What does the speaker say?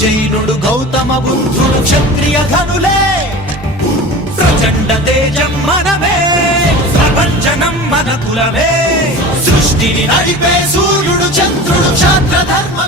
జైనుడు గౌతమ బుద్ధుడు క్షత్రియ ఘనులే ప్రచండ తేజం మనమే ప్రపంచనం మన కులమే సృష్టిని నడిపే సూర్యుడు చంద్రుడు క్షాత్ర ధర్మ